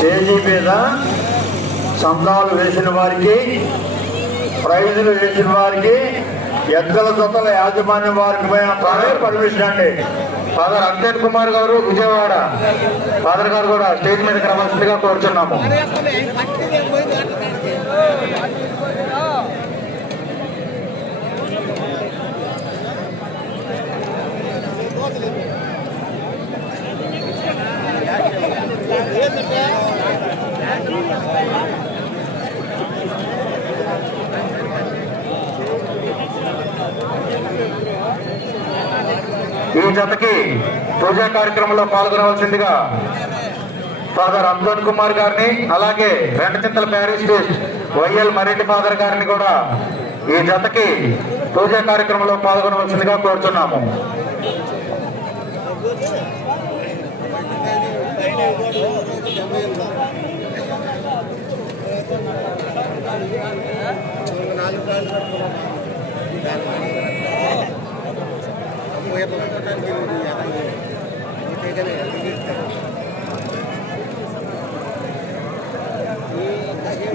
Stage మీద సందాలు వేసిన వారికి ప్రైజులు వేసిన వారికి ఎద్దల జతల యాజమాన్యం వారికి మాత్రమే పర్మిషన్ అండి. ఫాదర్ అంజన్ కుమార్ గారు విజయవాడ. ఫాదర్ గారు కూడా స్టేజ్ మీదకి రావాల్సిందిగా కోరుచున్నాము. ఈ జతకి పూజా కార్యక్రమంలో పాల్గొనవలసిందిగా ఫాదర్ అంజన్ కుమార్ గారిని అలాగే Rendachintala Paris YL Mareddy father గారిని కూడా ఈ జతకి పూజా కార్యక్రమంలో పాల్గొనవలసిందిగా కోరుతున్నాము.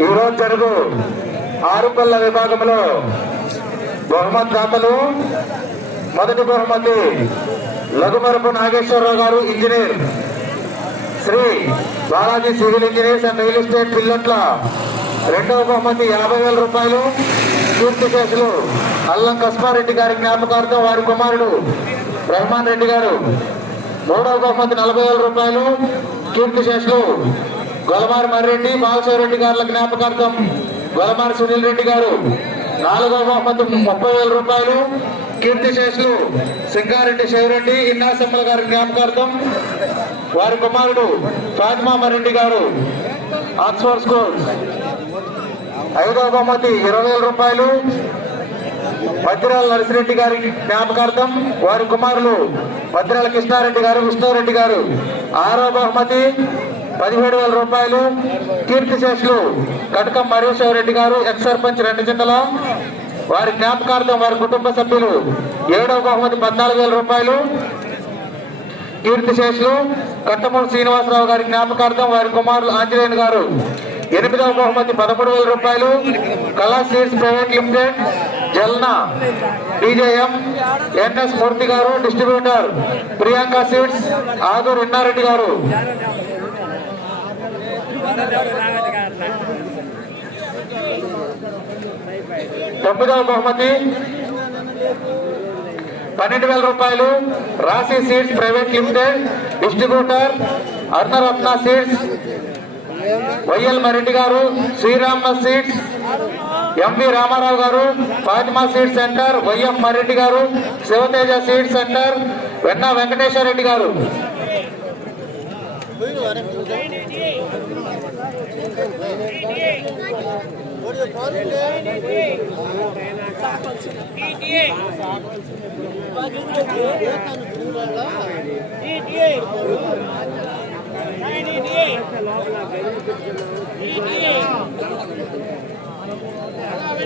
ఈరోజు జరుగు ఆరుపల్ల విభాగంలో బహుమతి దాతలు. మొదటి బహుమతి లఘుమరపు నాగేశ్వరరావు గారు engineer Sri Balaji civil engineers and real estate Pillatla. రెండవ బహుమతి యాభై వేల రూపాయలు. పూర్తి కేసులు అల్లం కస్మారెడ్డి గారి జ్ఞాపకార్థం వారి కుమారుడు రహమాన్ రెడ్డి గారు. మూడవ బహుమతి నలభై వేల రూపాయలు. కీర్తి శేషులు గొలమారి మర్రెడ్డి బాలశివరెడ్డి గారుల జ్ఞాపకార్థం గొలమారి సునీల్ రెడ్డి గారు. నాలుగవ బహుమతి ముప్పై వేల రూపాయలు. కీర్తి శేషులు సింగారెడ్డి శివరెడ్డి ఇన్నాసమ్మల గారి జ్ఞాపకార్థం వారి కుమారుడు ఫాతిమా మరెడ్డి గారు. Oxford school. ఐదవ బహుమతి ఇరవై వేల రూపాయలు. భద్రాల నరసిరెడ్డి గారి జ్ఞాపకార్థం వారి కుమారులు భద్రాల కృష్ణారెడ్డి గారు విష్ణురెడ్డి గారు. ఆరో బహుమతి పదిహేడు వేల రూపాయలు. కీర్తి శేషులు కటకం మరీశ్వర రెడ్డి గారు ఎక్స్ సర్పంచ్ రెండు జింతల వారి జ్ఞాపకార్థం వారి కుటుంబ సభ్యులు ఏడవ బహుమతి పద్నాలుగు వేల రూపాయలు. కీర్తి శేషులు కట్టమూరు శ్రీనివాసరావు గారి జ్ఞాపకార్థం వారి కుమారులు ఆంజనేయులు గారు. ఎనిమిదవ బహుమతి పదమూడు వేల రూపాయలు. Kala seeds private limited. Jalna DJM NS Murthy గారు డిస్ట్రిబ్యూటర్ ప్రియాంక సీడ్స్ ఆదూర్ ఇన్నారెడ్డి గారు. తొమ్మిదవ బహుమతి పన్నెండు వేల రూపాయలు Rasi seeds private limited distributor Arnaratna seeds YL Mareddy గారు శ్రీరామ సీడ్స్ ఎంవి రామారావు గారు Fatima seed centre YM Mareddy గారు శివతేజ సీడ్ సెంటర్ వెన్న వెంకటేశ్వర రెడ్డి గారు.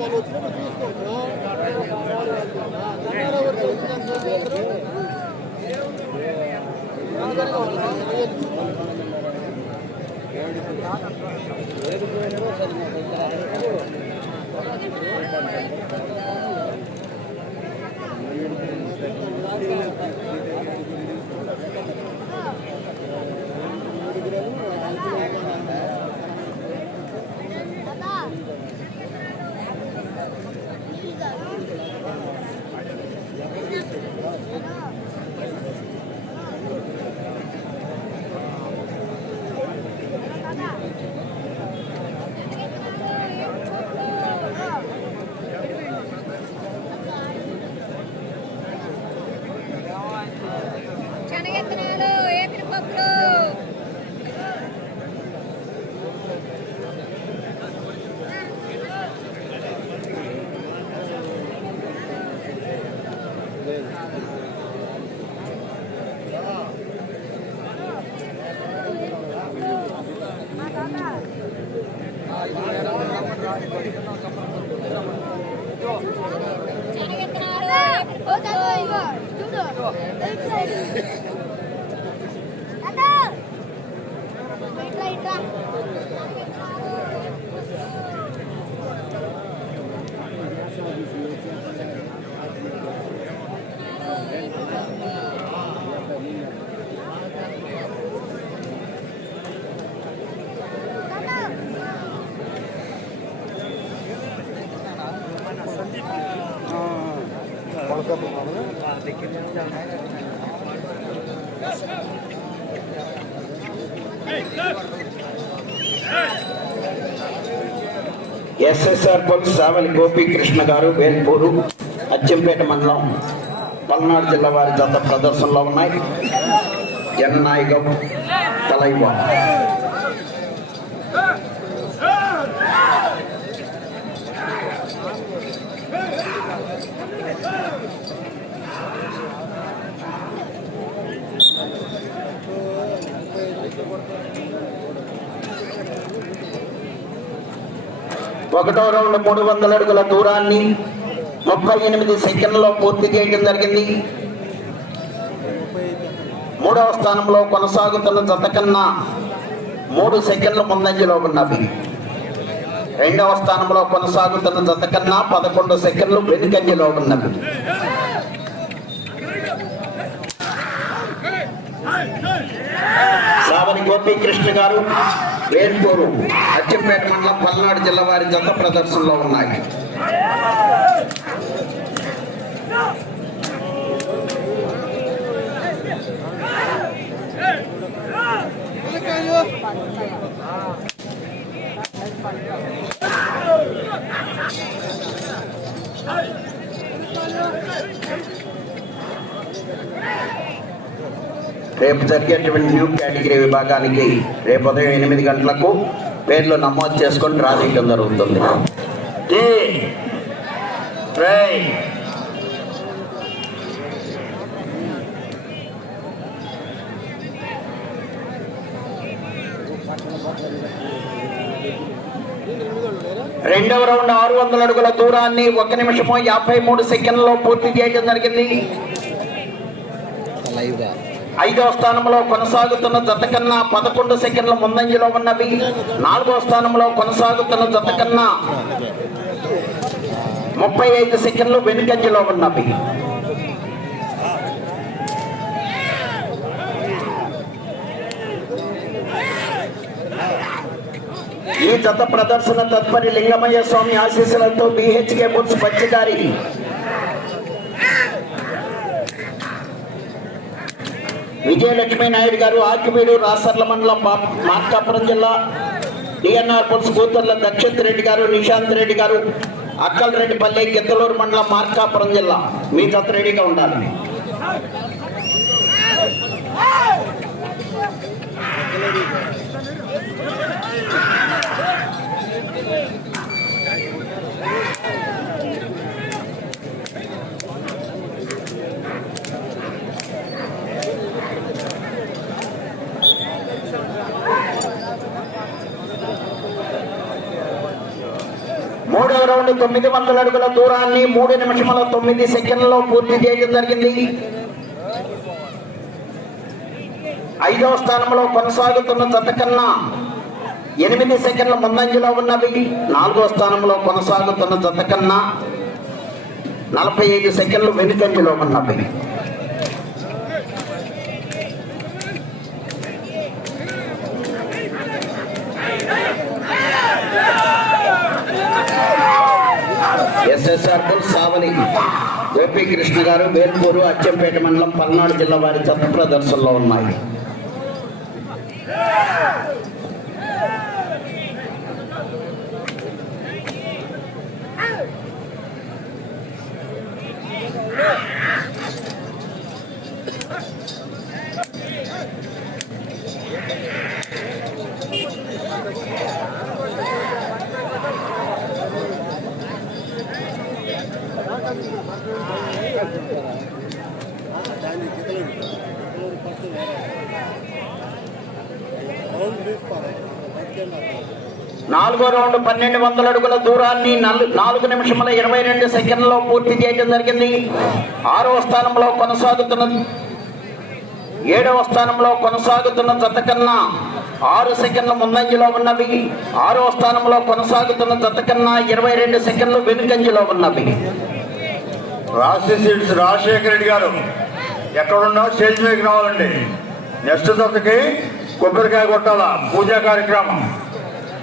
వాళ్ళు వచ్చినప్పుడు చూసుకో ఎస్ఎస్ఆర్ పొల్ సావలి గోపీకృష్ణ గారు వేల్పూరు అచ్చంపేట మండలం పల్నాడు జిల్లా వారి జత ప్రదర్శనలో ఉన్నాయి. జననాయకం తలైవ ఒకటో రౌండ్ మూడు వందల అడుగుల దూరాన్ని ముప్పై ఎనిమిది సెకండ్లలో పూర్తి చేయడం జరిగింది. మూడవ స్థానంలో కొనసాగుతున్న జత కన్నా మూడు సెకండ్ల ముందంజలో ఉన్నవి రెండవ స్థానంలో కొనసాగుతున్న జత కన్నా పదకొండు సెకండ్లు వెనుకంజలో ఉన్నవి సావని గోపీకృష్ణ గారు. వేల్పూరు అచ్చంపేట మండలం పల్నాడు జిల్లా వారి జత ప్రదర్శనలో ఉన్నాయి. రేపు జరిగేటువంటి న్యూ కేటగిరీ విభాగానికి రేపు ఉదయం ఎనిమిది గంటలకు పేర్లు నమోదు చేసుకొని డ్రా చేయడం జరుగుతుంది. రెండవ రౌండ్ ఆరు వందల అడుగుల దూరాన్ని ఒక నిమిషము యాభై మూడు సెకండ్లలో పూర్తి చేయడం జరిగింది. ఐదవ స్థానంలో కొనసాగుతున్న జత కన్నా పదకొండు సెకండ్ల ముందంజలో ఉన్నవి. నాలుగో స్థానంలో కొనసాగుతున్న జత కన్నా ముప్పై ఐదు సెకండ్లు వెనుకంజలో ఉన్నవి. ఈ జత ప్రదర్శన తత్పరి లింగమయ్య స్వామి ఆశీస్సులతో బిహెచ్కే బుడ్స్ పచ్చిదారి విజయలక్ష్మీ నాయుడు గారు ఆకివీడు రాసర్ల మండలం మార్కాపురం జిల్లా డిఎన్ఆర్ పుల్స్ కూతుర్ల దక్షిత్ రెడ్డి గారు నిశాంత్ రెడ్డి గారు అక్కల్ రెడ్డిపల్లి గిద్దలూరు మండలం మార్కాపురం జిల్లా. మీ జత రెడీగా ఉండాలి. రౌండ్ తొమ్మిది వందల అడుగుల దూరాన్ని మూడు నిమిషముల తొమ్మిది సెకండ్లలో పూర్తి చేయడం జరిగింది. ఐదవ స్థానంలో కొనసాగుతున్న జత కన్నా ఎనిమిది సెకండ్ల ముందంజలో ఉన్నవి. నాలుగో స్థానంలో కొనసాగుతున్న జత కన్నా నలభై ఐదు సెకండ్లు వెనుకంజలో ఉన్నవి. ఎస్ఎస్ఆర్ సావలి గోపీకృష్ణ గారు వేల్పూరు అచ్చంపేట మండలం పల్నాడు జిల్లా వారి చెత్త ప్రదర్శనలో ఉన్నాయి. నాలుగో రౌండ్ పన్నెండు వందల అడుగుల దూరాన్ని నాలుగు నిమిషముల ఇరవై రెండు సెకండ్లో పూర్తి చేయడం జరిగింది. ఆరవ స్థానంలో కొనసాగుతున్న ఏడవ స్థానంలో కొనసాగుతున్న జత కన్నా ఆరు సెకండ్ల ముందంజలో ఉన్నవి. ఆరవ స్థానంలో కొనసాగుతున్న జత కన్నా ఇరవై రెండు సెకండ్లు వెనుకంజలో ఉన్నవి. రాశి సీడ్స్ రాజశేఖర రెడ్డి గారు ఎక్కడున్నా స్టేజ్ మీదకి రావాలండి. నెక్స్ట్ జతకి కొబ్బరికాయ కొట్టాలా? పూజా కార్యక్రమం.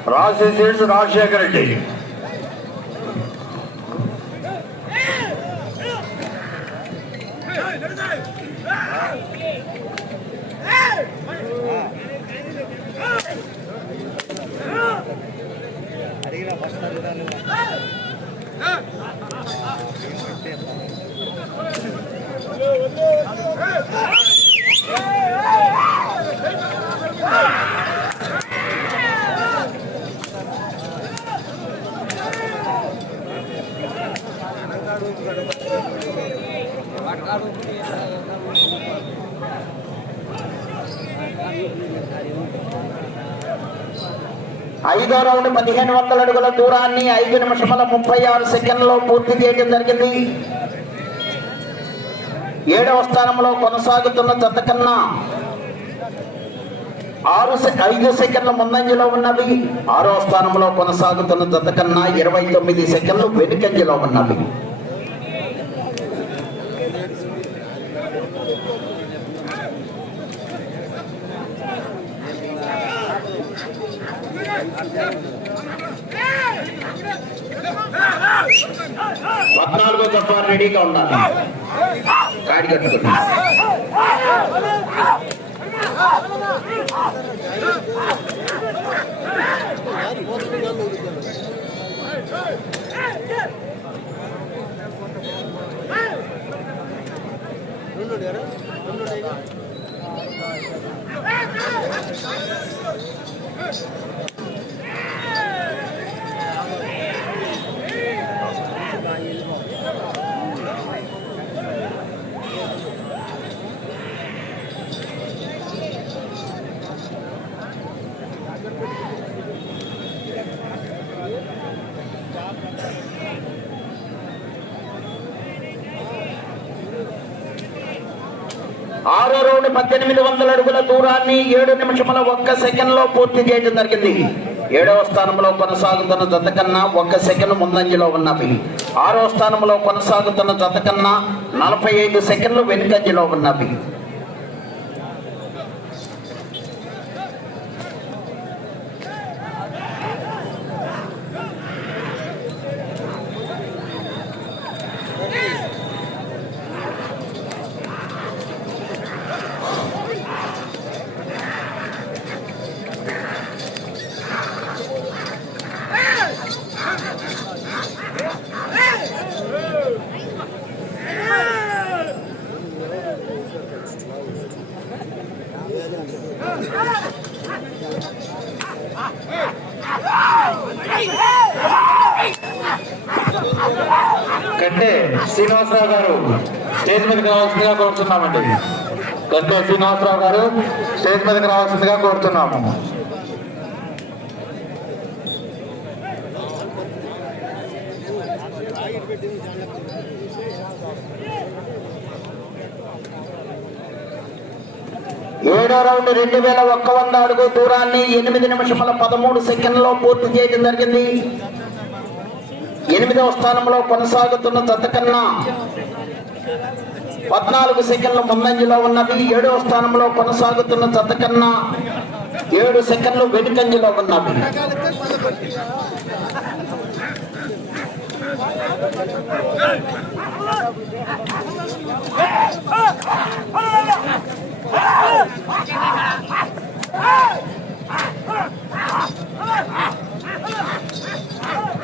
రాశి సీడ్స్ రాజశేఖర రెడ్డి అడిగిన ఐదో రౌండ్ పదిహేను వందల అడుగుల దూరాన్ని ఐదు నిమిషముల ముప్పై ఆరు సెకండ్లో పూర్తి చేయడం జరిగింది. ఏడవ స్థానంలో కొనసాగుతున్న జత కన్నా ఆరు సె- ఐదు సెకండ్ల ముందంజలో ఉన్నవి. ఆరో స్థానంలో కొనసాగుతున్న జత కన్నా ఇరవై తొమ్మిది సెకండ్లు వెనుకంజలో ఉన్నవి. పద్నాలుగో జత రెడీగా ఉండాలి. కాడి కట్టుకుని రెండు ఆరో రౌండ్ పద్దెనిమిది వందల అడుగుల దూరాన్ని ఏడు నిమిషముల ఒక్క సెకండ్లో పూర్తి చేయడం జరిగింది. ఏడవ స్థానంలో కొనసాగుతున్న జత కన్నా ఒక్క సెకండ్ ముందంజలో ఉన్నవి. ఆరో స్థానంలో కొనసాగుతున్న జత కన్నా నలభై ఐదు సెకండ్లు వెనుకంజలో ఉన్నవి కంటే శ్రీనివాసరావు గారు స్టేజ్ మీదకి రావాల్సిందిగా కోరుతున్నామండి. కంటే శ్రీనివాసరావు గారు స్టేజ్ మీదకి రావాల్సిందిగా కోరుతున్నాము ఏడో రౌండ్ రెండు వేల ఒక్క వంద అడుగు దూరాన్ని ఎనిమిది నిమిషముల పదమూడు సెకండ్లో పూర్తి చేయడం జరిగింది. ఎనిమిదవ స్థానంలో కొనసాగుతున్న జత కన్నా పద్నాలుగు సెకండ్లు ముందంజలో ఉన్నవి ఏడవ స్థానంలో కొనసాగుతున్న జత కన్నా ఏడు సెకండ్లు వెనుకంజలో ఉన్నవి Ah!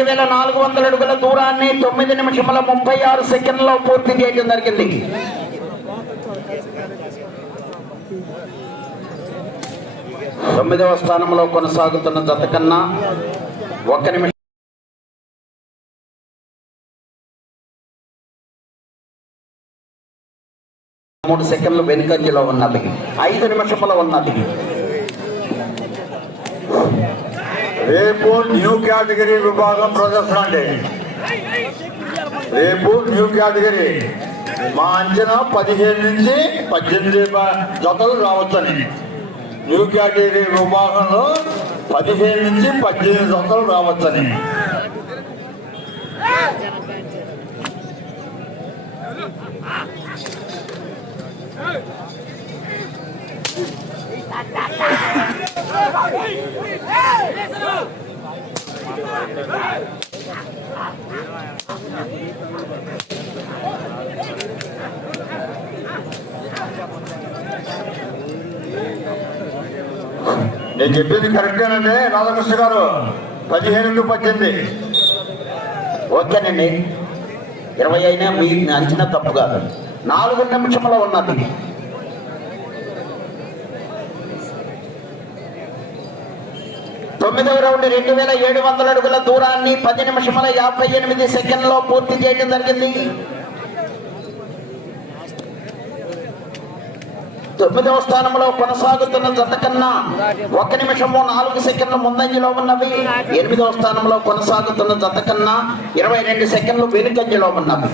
రెండు వేల నాలుగు వందల అడుగుల దూరాన్ని తొమ్మిది నిమిషముల ముప్పై ఆరు సెకండ్లో పూర్తి చేయడం జరిగింది. తొమ్మిదవ స్థానంలో కొనసాగుతున్న జత కన్నా ఒక్క నిమిషం మూడు సెకండ్లు వెనుకంజలో ఉన్నది. ఐదు నిమిషముల ఉన్నది. రేపు న్యూ కేటగిరీ విభాగం ప్రదర్శన అండి రేపు న్యూ కేటగిరీ. మా అంచనా పదిహేను నుంచి పద్దెనిమిది జతలు రావచ్చని. న్యూ కేటగిరీ విభాగంలో పదిహేను నుంచి పద్దెనిమిది జతలు రావచ్చని. నేను చెప్పింది కరెక్టేనండి రాధాకృష్ణ గారు. పదిహేను పద్దెనిమిది ఓకేనండి. ఇరవై అయినా మీ అంచనా తప్పు కాదు నాలుగు నిమిషంలో ఉన్నది. తొమ్మిదవ రెండు వేల ఏడు వందల అడుగుల దూరాన్ని పది నిమిషముల యాభై ఎనిమిది సెకండ్లో పూర్తి చేయడం జరిగింది. తొమ్మిదవ స్థానంలో కొనసాగుతున్న జత కన్నా ఒక నిమిషము నాలుగు సెకండ్లు ముందంజలో ఉన్నవి. ఎనిమిదవ స్థానంలో కొనసాగుతున్న జత కన్నా ఇరవై రెండు సెకండ్లు వెనుకంజలో ఉన్నవి.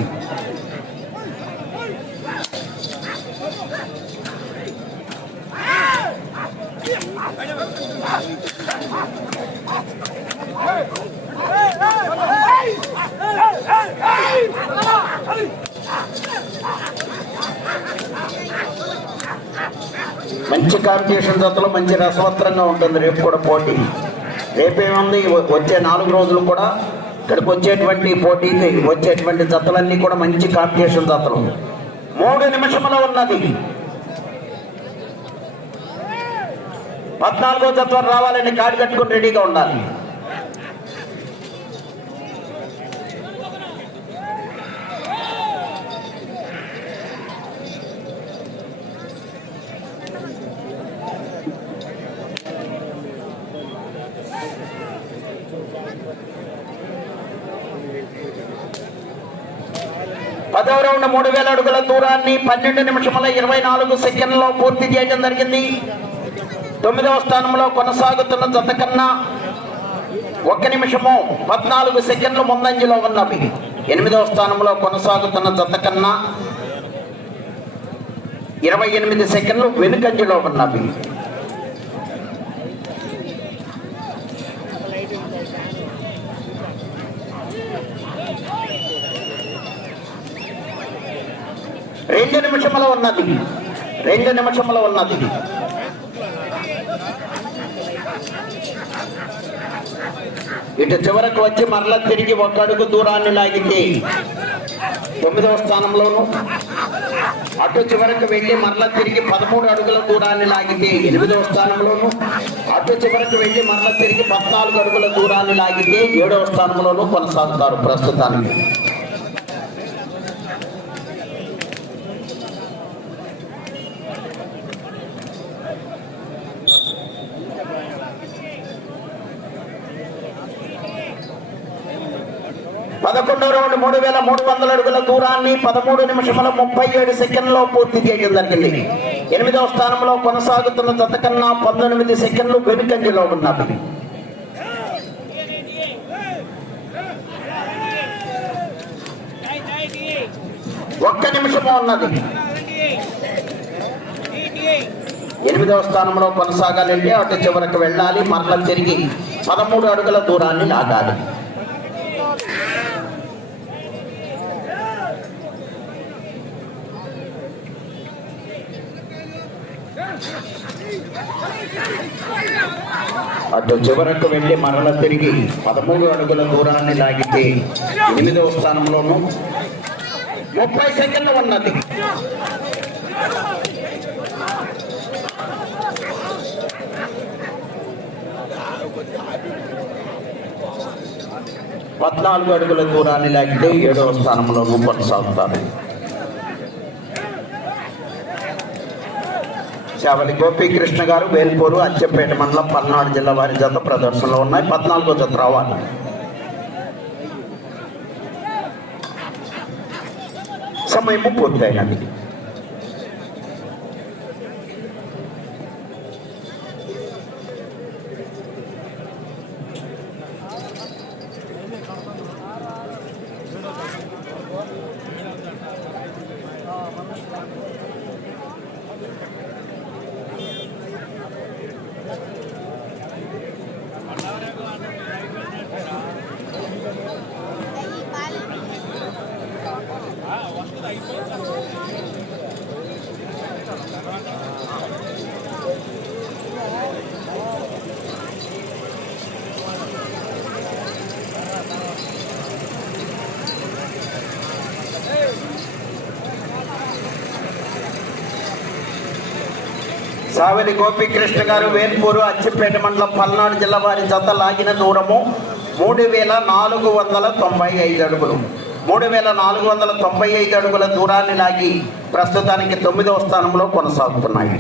మంచి కాంపిటీషన్ జతలో మంచి రసవత్రంగా ఉంటుంది. రేపు కూడా పోటీ. రేపేముంది వచ్చే నాలుగు రోజులు కూడా ఇక్కడికి వచ్చేటువంటి పోటీకి వచ్చేటువంటి జతలన్నీ కూడా మంచి కాంపిటీషన్ జతలు. మూడు నిమిషంలో ఉన్నది. పద్నాలుగో జత్వం రావాలని కాడి కట్టుకుని రెడీగా ఉండాలి పదవ రౌండ్ మూడు వేల అడుగుల దూరాన్ని పన్నెండు నిమిషముల ఇరవై నాలుగు సెకండ్లో పూర్తి చేయడం జరిగింది. తొమ్మిదవ స్థానంలో కొనసాగుతున్న జత కన్నా ఒక్క నిమిషము పద్నాలుగు సెకండ్లు ముందంజలో ఉన్నవి. ఎనిమిదవ స్థానంలో కొనసాగుతున్న జత కన్నా ఇరవై ఎనిమిది సెకండ్లు వెనుకంజలో ఉన్నవి రెండు నిమిషముల ఉన్నది. రెండు నిమిషముల ఉన్నది. ఇటు చివరకు వచ్చి మరలా తిరిగి ఒక అడుగు దూరాన్ని లాగితే తొమ్మిదవ స్థానంలోను అటు చివరకు వెళ్ళి మరలా తిరిగి పదమూడు అడుగుల దూరాన్ని లాగితే ఎనిమిదవ స్థానంలోను అటు చివరకు వెళ్ళి మరలా తిరిగి పద్నాలుగు అడుగుల దూరాన్ని లాగితే ఏడవ స్థానంలోను కొనసాగుతారు ప్రస్తుతానికి. మూడు వేల మూడు వందల అడుగుల దూరాన్ని పదమూడు నిమిషముల ముప్పై ఏడు సెకండ్లో పూర్తి చేయడం జరిగింది. ఎనిమిదవ స్థానంలో కొనసాగుతున్న జత కన్నా పంతొమ్మిది సెకండ్లు వెనుకంజలో ఉన్నది ఒక్క నిమిషము ఉన్నది. ఎనిమిదవ స్థానంలో కొనసాగాలంటే అటు చివరకు వెళ్ళాలి మరల తిరిగి పదమూడు అడుగుల దూరాన్ని లాగాలి. అటు చివరకు వెళ్ళి మరల తిరిగి పదమూడు అడుగుల దూరాన్ని లాగితే ఎనిమిదవ స్థానంలోను ముప్పై సెకండ్లు ఉన్నది. పద్నాలుగు అడుగుల దూరాన్ని లాగితే ఏడవ స్థానంలోనూ కొనసాగుతారు. శావలి గోపీకృష్ణ గారు వేల్పూరు అచ్చంపేట మండలం పల్నాడు జిల్లా వారి జత ప్రదర్శనలో ఉన్నాయి. పద్నాలుగో జత రావాలి. సమయము పూర్తయినది. సావెలి గోపీకృష్ణ గారు వేర్పూరు అచ్చిపేట మండలం పల్నాడు జిల్లా వారి జత లాగిన దూరము మూడు వేల నాలుగు వందల తొంభై ఐదు అడుగులు. మూడు వేల నాలుగు వందల తొంభై ఐదు అడుగుల దూరాన్ని లాగి ప్రస్తుతానికి తొమ్మిదవ స్థానంలో కొనసాగుతున్నాయి.